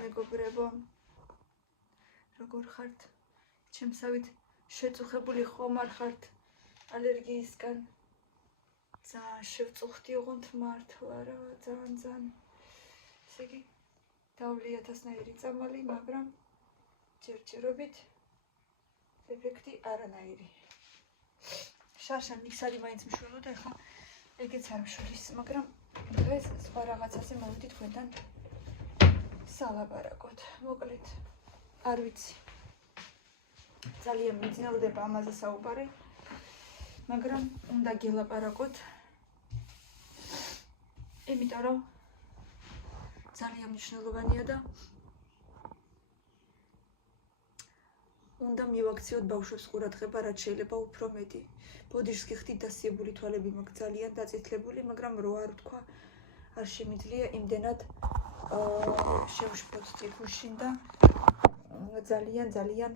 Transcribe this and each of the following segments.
მეგობრებო, როგორ ხართ? ჩემსავით შეწუხებული ხომ არ ხართ ალერგიისგან? ძალიან შევწუხდი ოღონდ მართლა რა, ძალიან. ესე იგი, დავლი 1000-ნაირი წამალი, მაგრამ ჯერჯერობით ეფექტი არანაირი. შარშან მიქსარი მაინც მშველოდა, ეხლა ეგეც არ მშველის, მაგრამ დღეს სხვა რაღაცაზე მოვიდი თქვენთან სალაპარაკოთ. მოკლედ, არ ვიცი. ძალიან მიძნელდება ამაზე საუბარი, მაგრამ უნდა გელაპარაკოთ. იმიტომ რომ ძალიან მნიშვნელოვანია და უნდა მივაქციოთ ბავშვებს ყურადღება, რაც შეიძლება უფრო მეტი. ბოდიშს გიხდით დასიებული თვალები მაქვს ძალიან დაწითლებული, მაგრამ რო არ ვთქვა, არ შემიძლია იმდენად შევშფოთ ტიფუშინ და ძალიან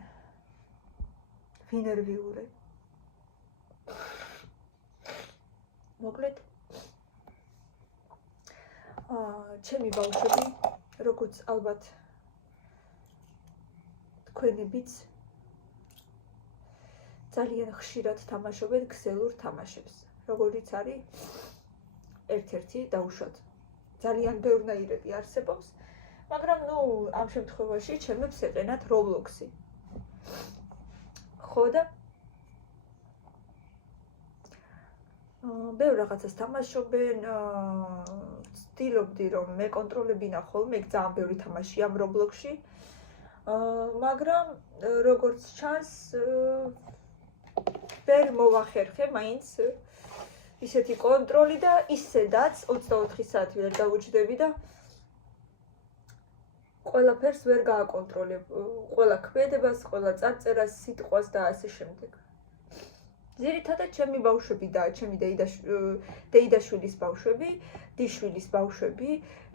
ვინერვიული. მოკლედ, ჩემი ბავშვები, როგორც ალბათ თქვენებიც ძალიან ხშირად თამაშობენ ქსელურ თამაშებს, როგორიც არის ერთ-ერთი დაუშვათ. ძალიან ბევრნაირები არსებობს, მაგრამ ამ შემთხვევაში ჩემებს ეყენათ Roblox-ი. ხო და ბევრ რაღაცას თამაშობენ, ვცდილობდი რომ მეკონტროლებინა ხოლმე, ეგ ძალიან ბევრი თამაშია ამ Roblox-ში, მაგრამ როგორც ჩანს, ვერ მოვახერხე მაინც ისეთი კონტროლი და ისედაც 24 საათი ვერ დავუჯდები და ყველაფერს ვერ გააკონტროლებ, ყველა ქმედებას, ყველა წარწერას, სიტყვას და ასე შემდეგ. ძირითადად ჩემი ბავშვები და ჩემი დეიდაშვილის ბავშვები, დიშვილის ბავშვები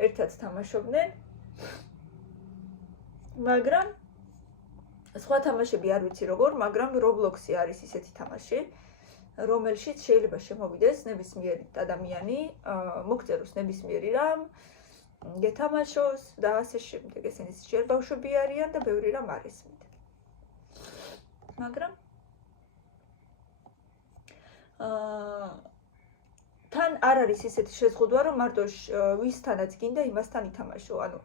ერთად თამაშობდნენ, მაგრამ სხვა თამაშები არ ვიცი როგორ, მაგრამ Roblox-ი არის ისეთი თამაში, რომელშიც შეიძლება შემოვიდეს ნებისმიერი ადამიანი, მოგწეროს ნებისმიერი რამ, გეთამაშოს და ასე შემდეგ. ესენი ჯერ ბავშვები არიან და ბევრი რამ არ ისმით. მაგრამ თან არ არის ისეთი შეზღუდვა, რომ მარტო ვისთანაც გინდა იმასთან ითამაშო, ანუ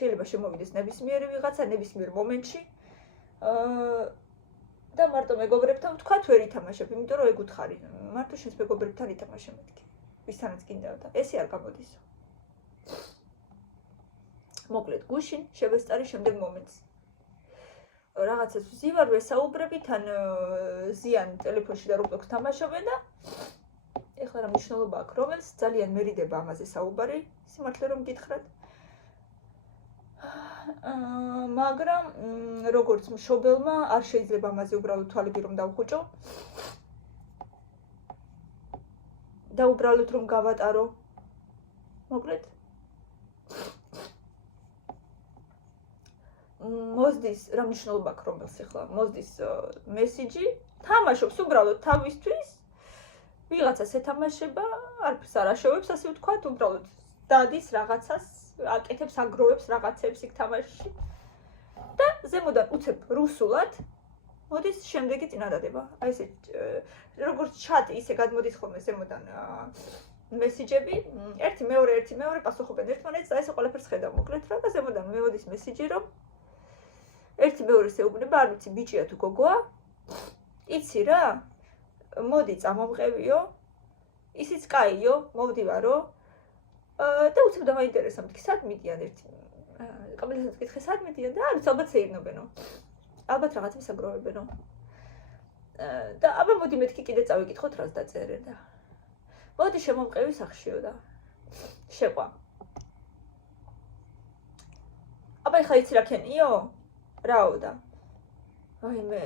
შეიძლება შემოვიდეს ნებისმიერი ვიღაცა ნებისმიერ მომენტში და მარტო მეგობრებთან ვთქვათ ვერ ითამაშებ, იმიტომ რომ ეგ უთხარი. მარტო შენს მეგობრებთან ითამაშე მეთქი. ვისთანაც გინდა და ესე არ გამოდისო. მოკლედ, გუშინ შევესწარი შემდეგ მომენტს. რაღაცას ვზივარ, ვესაუბრები, თან ზიან ტელეფონში და Roblox თამაშობენ და ეხლა რა მნიშვნელობა აქვს, რომელს ძალიან მერიდება ამაზე საუბარი, სიმართლე რომ გითხრათ. მაგრამ როგორც მშობელმა არ შეიძლება ამაზე უბრალოდ თვალები რომ დავხუჭო და უბრალოდ რომ გავატარო. მოკლედ, მოზდის რა მნიშვნელობა აქვს რომელს ეხლა მოზდის მესიჯი, თამაშობს უბრალოდ თავისთვის, ვიღაცას ეთამაშება, არაფერს არ აშოვებს, ასე ვთქვათ, უბრალოდ დადის რაღაცას, აკეთებს, აგროვებს რაღაცებს იქ თამაშში და ზემოდან უცებ რუსულად მოდის შემდეგი წინადადება. აი ესე როგორც ჩატი, ისე გადმოდის ხოლმე ზემოდან მესიჯები, ერთი მეორე პასუხობენ ერთმანეთს და ესე ყველაფერს ხედავ მოკლედ რა და ზემოდან მეოდის მესიჯი რომ ერთი მეორეს ეუბნება, არ ვიცი ბიჭია თუ გოგოა, იცი რა, მოდი წამომყევიო, ისიც კაიო, მოვდივარო და უცებ დამაინტერესა, მეთქი სად მიდიან ერთი კაბინეტსაც კითხე სად მიდიან და არის ალბათ შეირნობენო. ალბათ რაღაცებს აგროვებენო. და აბა მოდი მეთქი კიდე წავიკითხოთ რას დაწერენ და მოდი შემომყევი სახშიო და შეყვა. აბა ეხლა იცი რა ქენიო? რაო და აი მე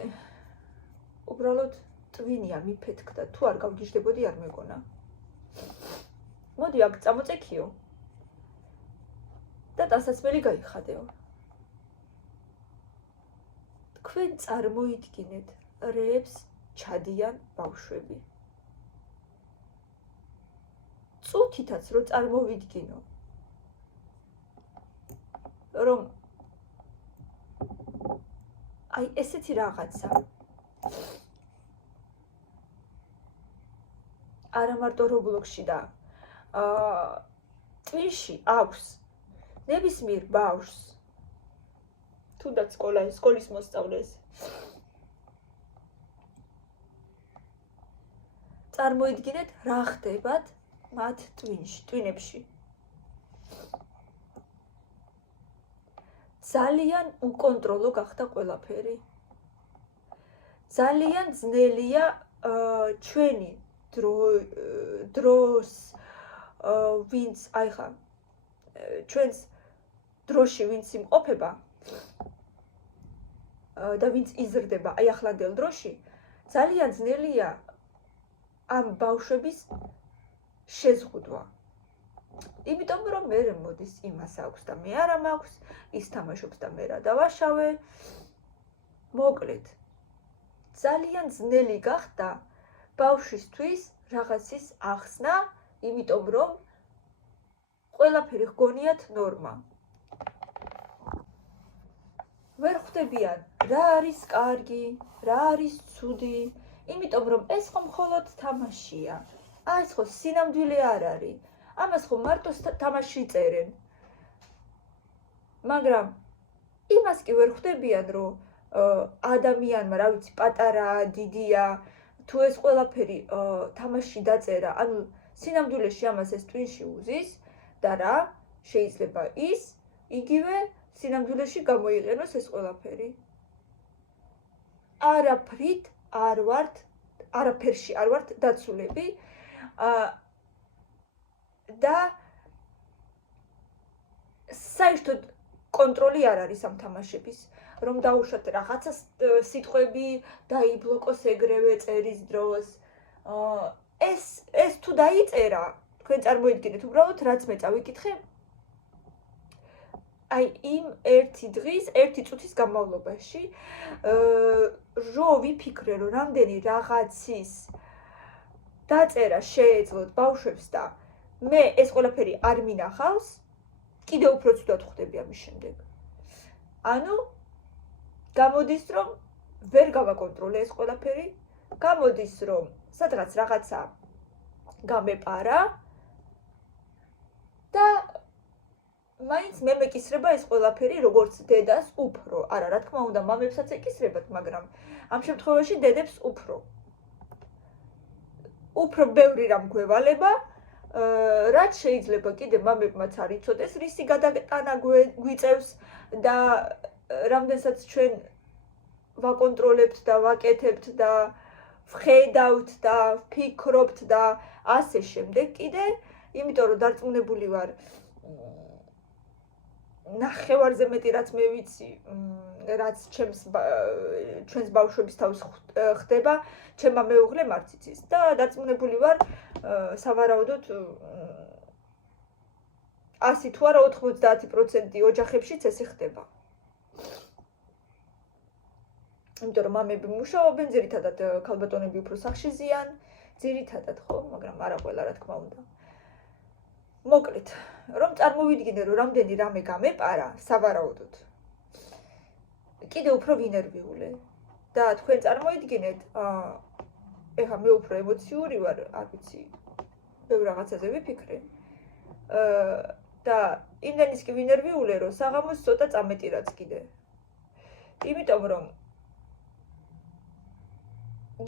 უბრალოდ ტვინია მიფეთქდა, თუ არ გავგიჟდებოდი არ მეგონა. მოდი აქ წამოწექიო და დასასმელი გაიხადეო. თქვენ წარმოიდგინეთ, რეებს ჩადიან ბავშვები. წუთითაც რო წარმოვიდგინო, რომ აი ესეთი რაღაცა არა მარტო Roblox-ში და Twitch-ში აქვს ნებისმიერ ბავშვს თუნდაც სკოლის მოსწავლეს წარმოიდგინეთ რა ხდებათ მათ ტვინებში ძალიან უკონტროლო გახდა ყველაფერი ძალიან ძნელია ჩვენი დროს ვინც აიხა ჩვენს დროში ვინც იმყოფება და ვინც იზრდება აი ახლანდელ დროში ძალიან ძნელია ამ ბავშვების შეზღუდვა იმიტომ რომ მე მოდის იმას აქვს და მე არა მაქვს ის თამაშობს და მე რა დავაშავე მოკლედ ძალიან ძნელი გახდა ბავშვისთვის რაღაცის ახსნა იმიტომ რომ ყველაფერი გგონიათ ნორმა ვერ ხვდებიან რა არის კარგი რა არის ცუდი იმიტომ რომ ეს ხომ მხოლოდ თამაშია ეს ხო სინამდვილე არ არის ამას ხო მარტო თამაში წერენ მაგრამ იმას კი ვერ ხვდებიან რომ ადამიანმა რა ვიცი პატარაა დიდია თუ ეს ყველაფერი თამაში დაწერა ანუ სინამდვილეში ამას ეს Twitch-ში უზის და რა შეიძლება ის იგივე სინამდვილეში გამოიყენოს ეს ყველაფერი არაფერში არ ვართ დაცულები და საერთოდ კონტროლი არ არის ამ თამაშების რომ დაუშვათ რაღაცა სიტყვები დაიბლოკოს ეგრევე წერის დროს ეს თუ დაიწერა თქვენ წარმოიდგინეთ უბრალოდ რაც მე წავიკითხე აი იმ ერთი დღის ერთი წუთის განმავლობაში რო ვიფიქრე რომ რამდენი რაღაცის დაწერა შეეძლოთ ბავშვებს და მე ეს ყველაფერი არ მინახავს კიდევ უფრო ცუდად ხვდები ამის შემდეგ ანუ გამოდის რომ ვერ გავაკონტროლე ეს ყველაფერი გამოდის რომ სადღაც რაღაცა გამეპარა და მაინც მე მეკისრება ეს ყველაფერი როგორც დედას უფრო არა რა თქმა უნდა მამებსაც ეკისრებათ მაგრამ ამ შემთხვევაში დედებს უფრო ბევრი რამ გვევალება რაც შეიძლება კიდე მამებმაც არ იცოდეს რისი გადატანა გვიწევს და რამდენსაც ჩვენ ვაკონტროლებთ და ვაკეთებთ და ვხედავთ და ვფიქრობთ და ასე შემდეგ კიდე იმიტომ რომ დარწმუნებული ვარ ნახევარზე მეტი რაც მე ვიცი რაც ჩვენს ბავშვების თავს ხდება ჩემმა მეუღლემ არც იცის და დარწმუნებული ვარ სავარაუდოდ 100 თუ არა 90% ოჯახებშიც ესე ხდება იმიტომ რომ მამები მუშაობენ ძირითადად ქალბატონები უფრო სახში ზიან ძირითადად ხო მაგრამ არა ყველა რა თქმა უნდა მოკლედ რომ წარმოვიდგინე რომ რამდენი რამე გამეპარა სავარაუდოდ კიდე უფრო ვინერვიულე და თქვენ წარმოიდგინეთ ეხლა მე უფრო ემოციური ვარ არ ვიცი ბევრ რაღაცაზე ვიფიქრე და იმდენის კი ვინერვიულე რომ საღამოს ცოტა წამეტი რაც კიდე იმიტომ რომ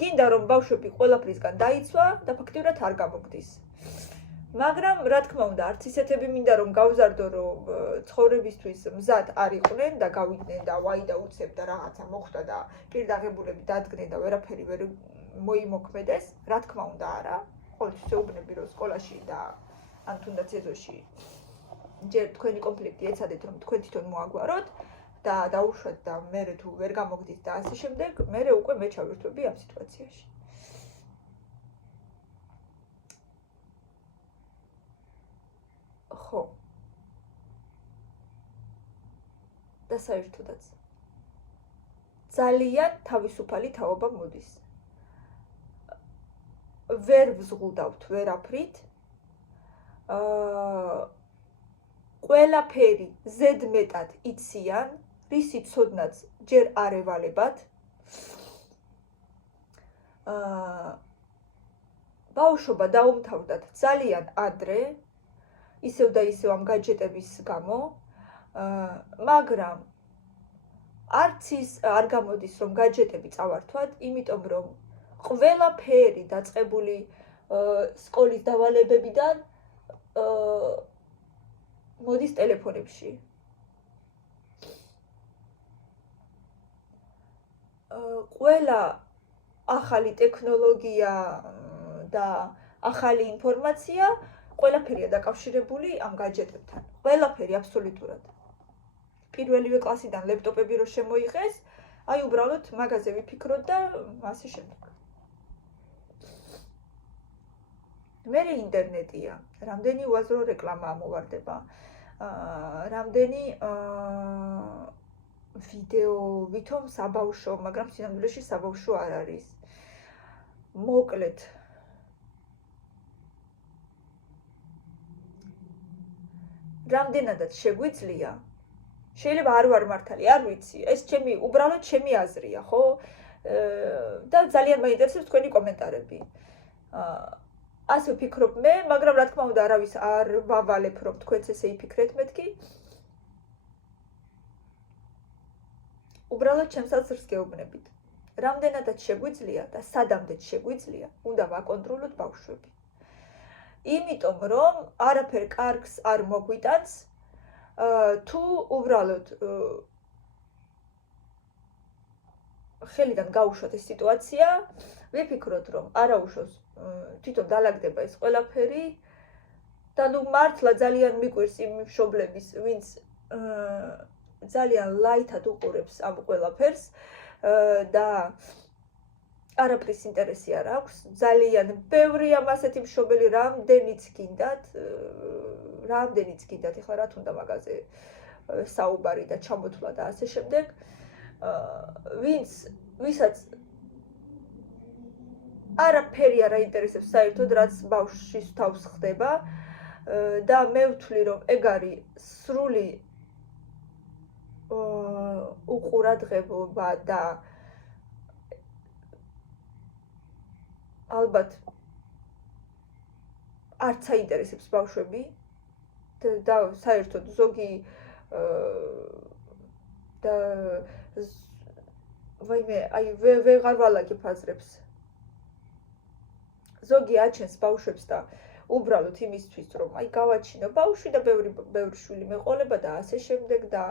გინდა რომ ბავშვები ყველაფრისგან დაიცვა და ფაქტიურად არ გამოგდის მაგრამ რა თქმა უნდა არც ისეთები მინდა რომ გავზარდო რომ ცხოვრებისთვის მზად არ იყვნენ და გავიდნენ და ვაი და უცებ და რაღაცა მოხდა და პირდაღებულები დადგნენ და ვერაფერი ვერ მოიმოქმედეს რა თქმა უნდა არა ყოველთვის ვეუბნები რომ სკოლაში და ან თუნდაც ეზოში ჯერ თქვენი კონფლიქტი ეცადეთ რომ თქვენ თვითონ მოაგვაროთ და დაუშვათ და მერე თუ ვერ გამოგდით და ასე შემდეგ მერე უკვე მე ჩავირთვები ამ სიტუაციაში ხო და საერთოდაც ძალიან თავისუფალი თაობა მოდის ვერ ვზღუდავთ ვერაფრით ყველაფერი ზედმეტად იციან, რისი ცოდნაც ჯერ არ ევალებათ. ბავშვობა დაუმთავრდათ ძალიან ადრე, ისევ და ისევ ამ გაჯეტების გამო, მაგრამ არც ის არ გამოდის, რომ გაჯეტები წავართვათ, იმიტომ რომ ყველაფერი დაწყებული სკოლის დავალებებიდან მოდის ტელეფონებში. ყველა ახალი ტექნოლოგია და ახალი ინფორმაცია ყველაფერია დაკავშირებული ამ გაჯეტებთან. ყველაფერი აბსოლუტურად. პირველივე კლასიდან ლეპტოპები რო შემოიღეს, აი უბრალოდ მაგაზე ვიფიქროთ და ასე შემდეგ. მერე ინტერნეტია, რამდენი უაზრო რეკლამა ამოვარდება, რამდენი ვიდეო ვითომ საბავშვო, მაგრამ სინამდვილეში საბავშვო არ არის. მოკლედ, რამდენადაც შეგვიძლია, შეიძლება არ ვარ მართალი, არ ვიცი, ეს უბრალოდ ჩემი აზრია, ხო? და ძალიან მაინტერესებს თქვენი კომენტარები. ასე ვფიქრობ მე, მაგრამ რა თქმა უნდა არავის არ ვავალებ, რომ თქვენც ესე იფიქრეთ მეთქი. უბრალოდ ჩემს აზრს გეუბნებით. რამდენადაც შეგვიძლია და სადამდეც შეგვიძლია, უნდა ვაკონტროლოთ ბავშვები. იმიტომ რომ არაფერ კარგს არ მოგვიტანს, თუ უბრალოდ ხელიდან გაუშვათ ეს სიტუაცია, ვიფიქროთ, რომ არაუშავს თვითონ დალაგდება ეს ყველაფერი და ნუ მართლა ძალიან მიკვირს იმ მშობლების, ვინც ძალიან ლაითად უყურებს ამ ყველაფერს და არაფრის ინტერესი არ აქვს. ძალიან ბევრი ამ ასეთი მშობელი, რამდენიც გინდათ, ეხლა რა თქმა უნდა მაგაზე საუბარი და ჩამოთვლა და ასე შემდეგ, ვისაც არაფერი არ აინტერესებს საერთოდ, რაც ბავშვის თავს ხდება და მე ვთვლი, რომ ეგ არის სრული უყურადღება და ალბათ არც აინტერესებს ბავშვები და საერთოდ ზოგი და ვაიმე, აი ვეღარ ვალაგებ აზრებს. ზოგი აჩენს ბავშვებს და უბრალოდ იმისთვის, რომ აი გავაჩინო ბავშვი და ბევრი შვილი მეყოლება და ასე შემდეგ და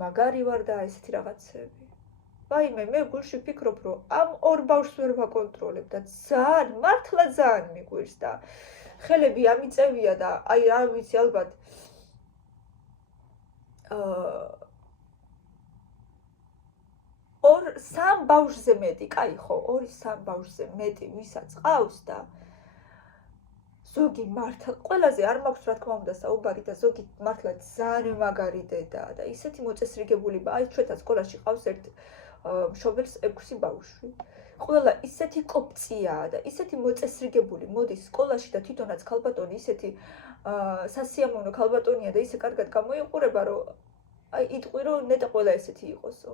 მაგარი ვარ და ესეთი რაღაცები. ვაიმე, მე გულში ვფიქრობ, რომ ამ ორ ბავშვს ვერ ვაკონტროლებ და ძალიან, მართლა ძალიან მიგვირს და ხელები ამიწევია და აი რა ვიცი ალბათ ორ-სამ ბავშვზე მეტი, კაი ხო, 2-3 ბავშვზე მეტი ვისაც ყავს და ზოგი მართლა ყველაზე არ მაქვს რა თქმა უნდა საუბარი და ზოგი მართლა ძალიან მაგარი დედა და ისეთი მოწესრიგებული, აი ჩვენთან სკოლაში ყავს ერთ მშობელს 6 ბავშვი. ყველა ისეთი კოპწიაა და ისეთი მოწესრიგებული მოდის სკოლაში და თვითონაც ქალბატონი ისეთი სასიამოვნო ქალბატონია და ისე კარგად გამოიყურება, რომ აი იტყვი რომ ნეტა ყველა ესეთი იყოსო.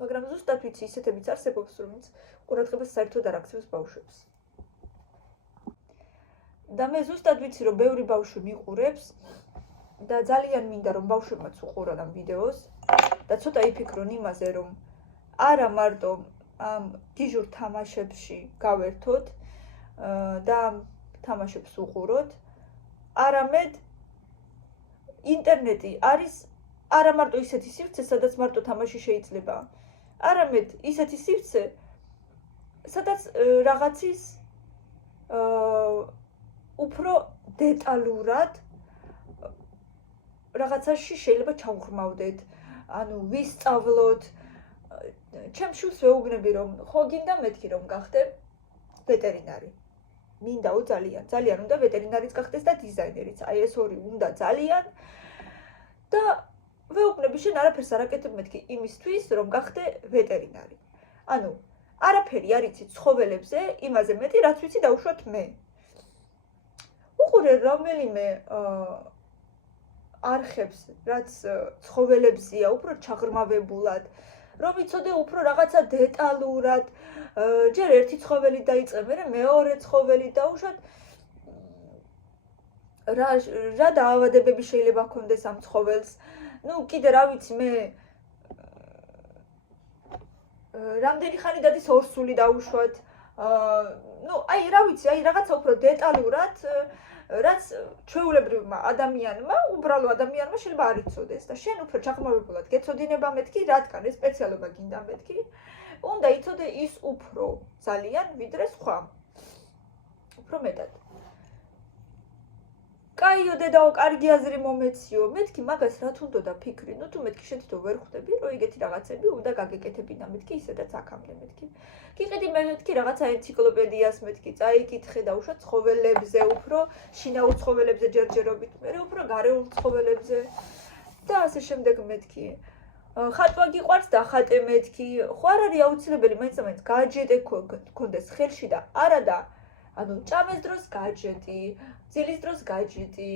მაგრამ ზუსტად ვიცი ისეთებიც არსებობს, რომც ყურადღებას საერთოდ არ აქცევს ბავშვებს. და მე ზუსტად ვიცი, რომ ბევრი ბავშვი მიყურებს და ძალიან მინდა რომ ბავშვებმაც უყურონ ამ ვიდეოს და ცოტა იფიქრონ იმაზე, რომ არა მარტო ამ გიჟურ თამაშებში გავერთოთ და ამ თამაშებს უყუროთ, არამედ ინტერნეტი არის არა მარტო ისეთი სივრცე, სადაც მარტო თამაში შეიძლება, არამედ ისეთი სივრცე, სადაც რაღაცის უფრო დეტალურად რაღაცაში შეიძლება ჩავღრმავდეთ, ანუ ვისწავლოთ. ჩემ შვილს ვეუბნები, რომ ხო გინდა მეთქი რომ გახდე ვეტერინარი. მინდაო ძალიან, ძალიან უნდა ვეტერინარიც გახდეს და დიზაინერიც. აი ეს ორი უნდა ძალიან და ვეუბნები შენ არაფერს არ აკეთებ მეთქი იმისთვის, რომ გახდე ვეტერინარი. ანუ არაფერი არ იცი ცხოველებზე, იმაზე მეტი, რაც ვიცი დაუშვათ მე. მოვუყურე რომელიმე არხებს, რაც ცხოველებზეა, უფრო ჩაღრმავებულად, რომ იცოდე უფრო რაღაცა დეტალურად, ჯერ ერთი ცხოველი დაიწყე, მერე მეორე ცხოველი დაუშვათ, რა დაავადებები შეიძლება ჰქონდეს ამ ცხოველს. ნუ კიდე რა ვიცი მე რამდენი ხანი დადის ორსული დაუშვათ. ნუ აი რა ვიცი, აი რაღაცა უფრო დეტალურად, რაც ჩვეულებრივმა ადამიანმა, უბრალო ადამიანმა შეიძლება არ იცოდეს და შენ უფრო ჩაღრმავებულად გეცოდინება მეთქი, რადგან ეს სპეციალობა გინდა მეთქი, უნდა იცოდე ის უფრო ძალიან ვიდრე სხვა. უფრო მეტად. კაიო დედაო, კარგი აზრი მომეციო, მეთქი მაგას რა თუნდოდა ფიქრი, ნუ თუ მეთქი შენ თვითონ ვერ ხვდები, რომ იგეთი რაღაცები უნდა გაგეკეთებინა მეთქი ისედაც აქამდე მეთქი. გიყიდი მე მეთქი რაღაცა ენციკლოპედიას მეთქი, წაიკითხე და უშო ცხოველებზე უფრო, შინაურ ცხოველებზე ჯერჯერობით, მე უფრო გარეულ ცხოველებზე და ასე შემდეგ მეთქი. ხატვა გიყვარს და ხატე მეთქი, ხო არ არის აუცილებელი მაინც და მაინც გაჯეტე გქონდეს ხელში და არა და ანუ ჭამეს დროს გაჯეტი, ძილის დროს გაჯეტი,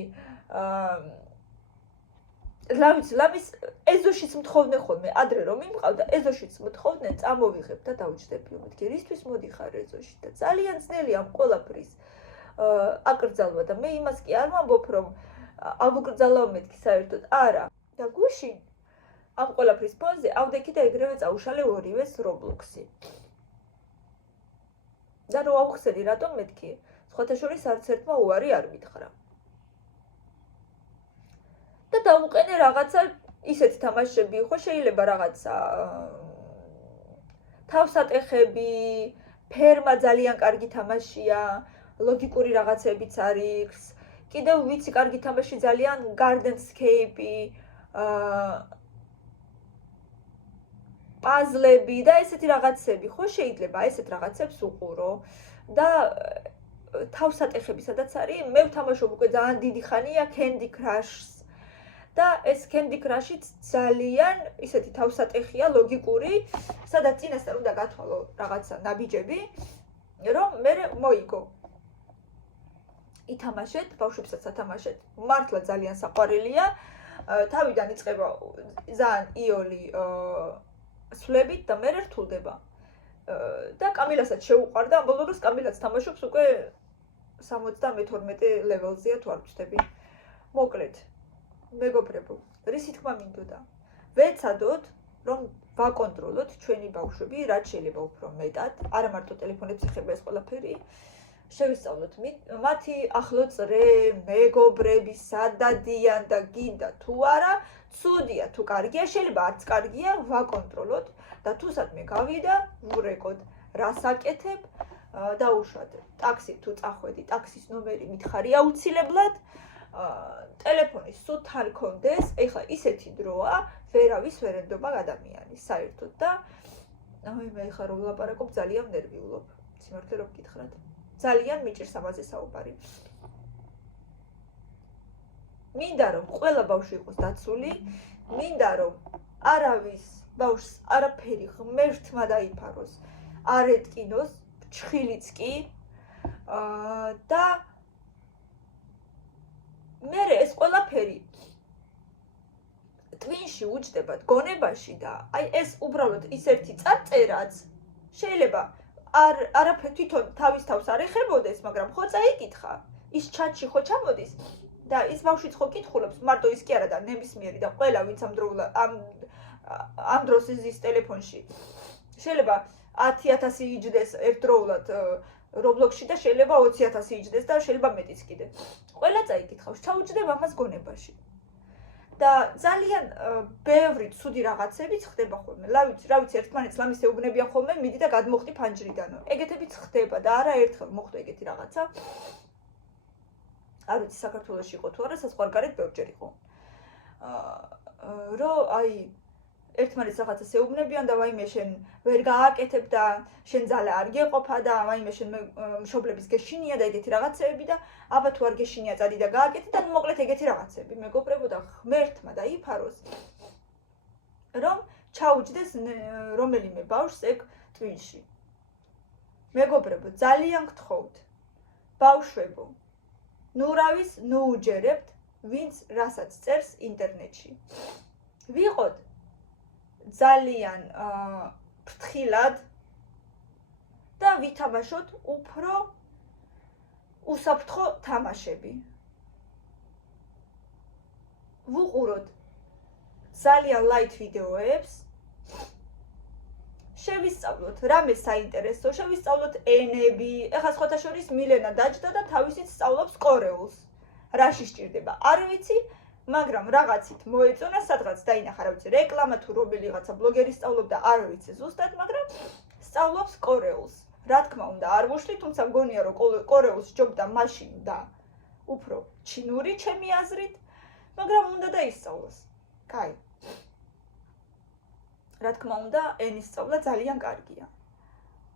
რა ვიცი, ლამის ეზოშიც მთხოვდნენ ხოლმე, ადრე რომ იმყავდა, ეზოშიც მთხოვდნენ, წამოვიღებ და დავჯდებიო მეთქი, რისთვის მოდიხარ ეზოში და ძალიან ძნელია ამ ყველაფრის აკრძალვა და მე იმას კი არ ვამბობ, რომ ავუკრძალავ მეთქი საერთოდ, არა. და გუშინ ამ ყველაფრის ფონზე ავდექი და ეგრევე წაუშალე ორივეს Roblox-ი. და რო ავხსენი რატომ მეთქი, სხვათა შორის არც ერთმა უარი არ მითხრა. და დავუყენე რაღაცა ისეთი თამაშები, ხო შეიძლება რაღაცა თავსატეხები, ფერმა ძალიან კარგი თამაშია, ლოგიკური რაღაცებიც არის, კიდევ ვიცი კარგი თამაში ძალიან Gardenscape-ი, პაზლები და ესეთი რაღაცები, ხო შეიძლება ესეთ რაღაცებს უყურო და თავსატეხები სადაც არის, მე ვთამაშობ უკვე ძალიან დიდი ხანია Candy Crush-ს და ეს Candy Crush-იც ძალიან ისეთი თავსატეხია ლოგიკური, სადაც წინასწარ უნდა გათვალო რაღაცა ნაბიჯები, რომ მე მოიგო. ითამაშეთ, ბავშვებსაც ათამაშეთ, მართლა ძალიან საყვარელია, თავიდან იწყება ძალიან იოლი სვლებით და მე რთულდება. და კამილასაც შეუყვარდა, ამ ბოლო დროს კამილაც თამაშობს უკვე 72 ლეველზეა თუ არ ვწდები. მოკლედ, მეგობრებო, რისი თქმა მინდოდა? ვეცადოთ, რომ ვაკონტროლოთ ჩვენი ბავშვები, რაც შეიძლება უფრო მეტად, არა მარტო ტელეფონებს ეხება ეს ყველაფერი, შევისწავლოთ მათი ახლო წრე, მეგობრები, სადადიან და გინდა თუ არა, ცუდია თუ კარგია, შეიძლება არც კარგია, ვაკონტროლოთ და თუ სადმე გავიდა, ვურეკოთ, რას აკეთებ, დაუშვათ ტაქსი თუ წახვედი, ტაქსის ნომერი მითხარი აუცილებლად, ტელეფონის სულ თან გქონდეს, ეხლა ისეთი დროა, ვერავის ვერ ენდობა ადამიანის საერთოდ და აი მე ეხლა რომ ვლაპარაკობ ძალიან ნერვიულობ, სიმართლე რომ გითხრათ. ძალიან მიჭირს ამაზე საუბარი. მინდა რომ ყველა ბავშვი იყოს დაცული, მინდა რომ არავის ბავშვს არაფერი ღმერთმა დაიფაროს, არ ეტკინოს, ჩხილიც კი და მერე ეს ყველაფერი ტვინში უჯდებათ გონებაში და აი ეს უბრალოდ ის ერთი წარწერაც შეიძლება არაფერ თვითონ თავის თავს არ ეხებოდეს, მაგრამ ხო წაიკითხა, ის ჩატში ხო ჩამოდის და ის ბავშვიც ხო კითხულობს, მარტო ის კი არა და ნებისმიერი და ყველა ვინც ამ დროს ის ტელეფონში. შეიძლება 10,000 იჯდეს ერთდროულად Roblox-ში და შეიძლება 20,000 იჯდეს და შეიძლება მეტიც კიდე. ყველა წაიკითხავს, ჩაუჯდება ამას გონებაში. და ძალიან ბევრი ცუდი რაღაცებიც ხდება ხოლმე. რა ვიცი, ერთმანეთს ლამის ეუბნებიან ხოლმე, მიდი და გადმოხტი ფანჯრიდანო. ეგეთებიც ხდება და არა ერთხელ მოხდა ეგეთი რაღაცა. არ ვიცი, საქართველოში იყო თუ არა, საზღვარგარეთ ბევრჯერ იყო. რომ აი ერთმანეთს რაღაცას ეუბნებიან და ვაიმე შენ ვერ გააკეთებ და შენ ძალა არ გეყოფა და ვაიმე შენ მშობლების გეშინია და ეგეთი რაღაცები და აბა თუ არ გეშინია წადი და გააკეთე და მოკლედ ეგეთი რაღაცები. მეგობრებო და ღმერთმა დაიფაროს, რომ ჩაუჯდეს რომელიმე ბავშვს ეგ ტვინში. მეგობრებო, ძალიან გთხოვთ, ბავშვებო, ნურავის ნუ უჯერებთ, ვინც რასაც წერს ინტერნეტში. ვიყოთ ძალიან ფრთხილად და ვითამაშოთ უფრო უსაფრთხო თამაშები. ვუყუროთ ძალიან ლაით ვიდეოებს, შევისწავლოთ რამე საინტერესო, შევისწავლოთ ენები. ეხლა სხვათა შორის მილენა დაჯდა და თავისით სწავლობს კორეულს. რაში სჭირდება? არ ვიცი, მაგრამ რაღაცით მოეწონა, სადღაც დაინახა, რა ვიცი, რეკლამა თუ რომელიღაცა ბლოგერი სწავლობდა, არ ვიცი ზუსტად, მაგრამ სწავლობს კორეულს. რა თქმა უნდა, არ ვუშლი, თუმცა მგონია, რომ კორეულს ჯობდა მაშინ და უფრო ჩინური ჩემი აზრით, მაგრამ უნდა დაისწავლოს. კაი. რა თქმა უნდა, ენის სწავლა ძალიან კარგია.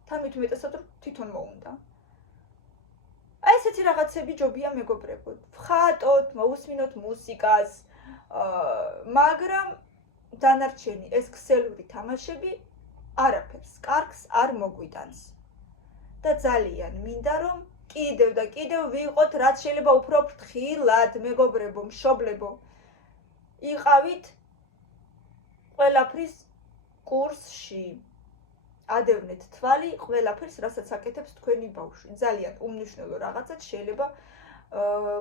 თამით უმეტესად თვითონ მოუნდა. აი ესეთი რაღაცები ჯობია მეგობრებო. ვხატოთ, მოусმინოთ მუსიკას, მაგრამ დანარჩენი ეს ქსელური თამაშები არაფერს კარგს არ მოგვიტანს. და ძალიან მინდა რომ კიდევ და კიდევ ვიყოთ რაც შეიძლება უფრო ფრთხილად, მეგობრებო, მშობლებო. იყავით ყველაფრის კურსში. ადევნეთ თვალი ყველაფერს, რასაც აკეთებს თქვენი ბავშვი. ძალიან უმნიშვნელო რაღაცად შეიძლება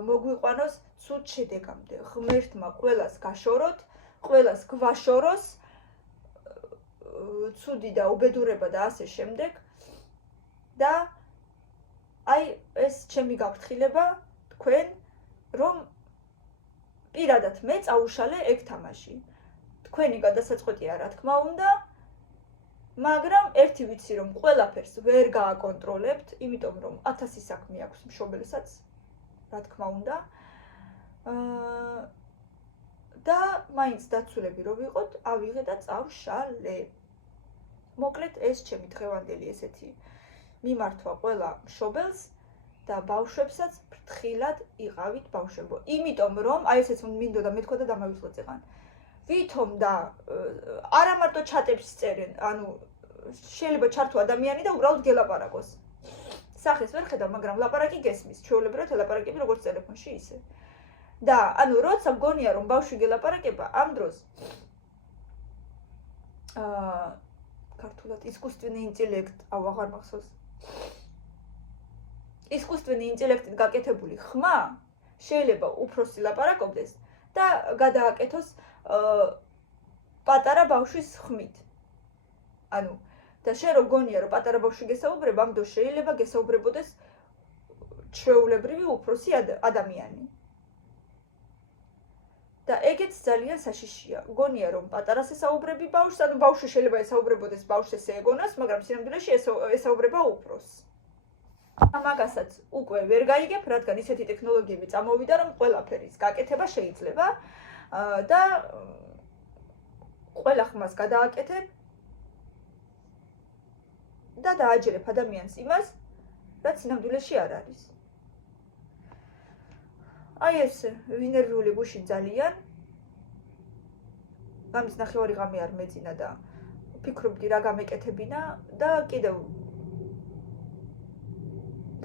მოგვიყვანოს ცუდ შედეგამდე. ღმერთმა ყველას გაშოროთ, ყველას გვაშოროს ცუდი და უბედურება და ასე შემდეგ. და აი ეს ჩემი გაფრთხილება თქვენ, რომ პირადად მე წაუშალე ეგ თამაში. თქვენი გადასაწყვეტია რა თქმა უნდა, მაგრამ ერთი ვიცი რომ ყველაფერს ვერ გააკონტროლებთ, იმიტომ რომ 1000 საქმე აქვს მშობელსაც, რა თქმა უნდა. და მაინც დაცულები რო ვიყოთ, ავიღე და წავშალე. მოკლედ ეს ჩემი დღევანდელი ესეთი მიმართვა ყველა მშობელს და ბავშვებსაც ფრთხილად იყავით ბავშვებო. იმიტომ რომ აი ესეც მინდოდა მეთქვა და დამავიწყოთ წეღან. ვითომ და არა მარტო ჩატებს წერენ, ანუ შეიძლება ჩართო ადამიანი და უბრალოდ გელაპარაკოს. სახეს ვერ ხედავ, მაგრამ ლაპარაკი გესმის. ჩვეულებრივად ელაპარაკები როგორც ტელეფონში ისე. და ანუ როცა მგონია რომ ბავშვი გელაპარაკება, ამ დროს ქართულად искусственный интеллект, აღარ მახსოვს. искусственный интеллектით გაკეთებული ხმა შეიძლება უფროსი ლაპარაკობდეს და გადააკეთოს პატარა ბავშვის ხმით. ანუ და შენ რო გონია რომ პატარა ბავშვი გესაუბრება, ამ დროს შეიძლება გესაუბრებოდეს ჩვეულებრივი უფროსი ადამიანი. და ეგეც ძალიან საშიშია. გონია რომ პატარას ესაუბრები ბავშვს, ანუ ბავშვი შეიძლება ესაუბრებოდეს ბავშვს ესე ეგონას, მაგრამ სინამდვილეში ესაუბრება უფროსს. ამაგასაც უკვე ვერ გაიგებ, რადგან ისეთი ტექნოლოგიები წამოვიდა, რომ ყველაფერის გაკეთება შეიძლება და ყველა ხმას გადააკეთებ და დააჯერებ ადამიანს იმას, რაც სინამდვილეში არ არის. აი ეს ვინერვიული გუში ძალიან. ამის ნახევარი ღამე არ მეძინა და ვფიქრობდი რა გამეკეთებინა და კიდევ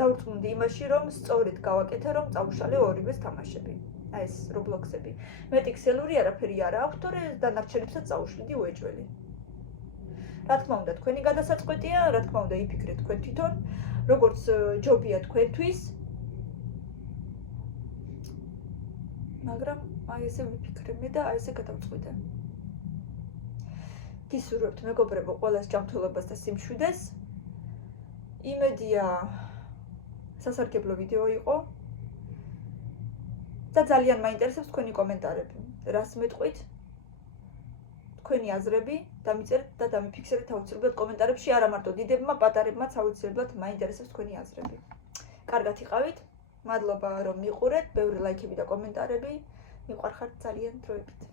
დავწუნდი იმაში, რომ სწორედ გავაკეთე, რომ წავუშალე ორივეს თამაშები. აი ეს Roblox-ები. მეტი ქსელური არაფერი არა აქვს, თორე დანარჩენებსაც წაუშლიდი უეჭველი. რა თქმა უნდა, თქვენი გადასაწყვეტია, რა თქმა უნდა, იფიქრეთ თქვენ თვითონ, როგორც ჯობია თქვენთვის. მაგრამ აი ესე ვიფიქრე მე და აი ესე გადავწყვიტე. გისურვებთ მეგობრებო ყველას ჯანმრთელობას და სიმშვიდეს. იმედია სასარგებლო ვიდეო იყო და ძალიან მაინტერესებს თქვენი კომენტარები. რას მეტყვით? თქვენი აზრები დამიწერეთ და დამიფიქსერეთ აუცილებლად კომენტარებში, არა მარტო დიდებმა, პატარებმაც აუცილებლად მაინტერესებს თქვენი აზრები. კარგად იყავით. მადლობა რომ მიყურეთ, ბევრი ლაიქები და კომენტარები. მიყვარხართ ძალიან დროებით.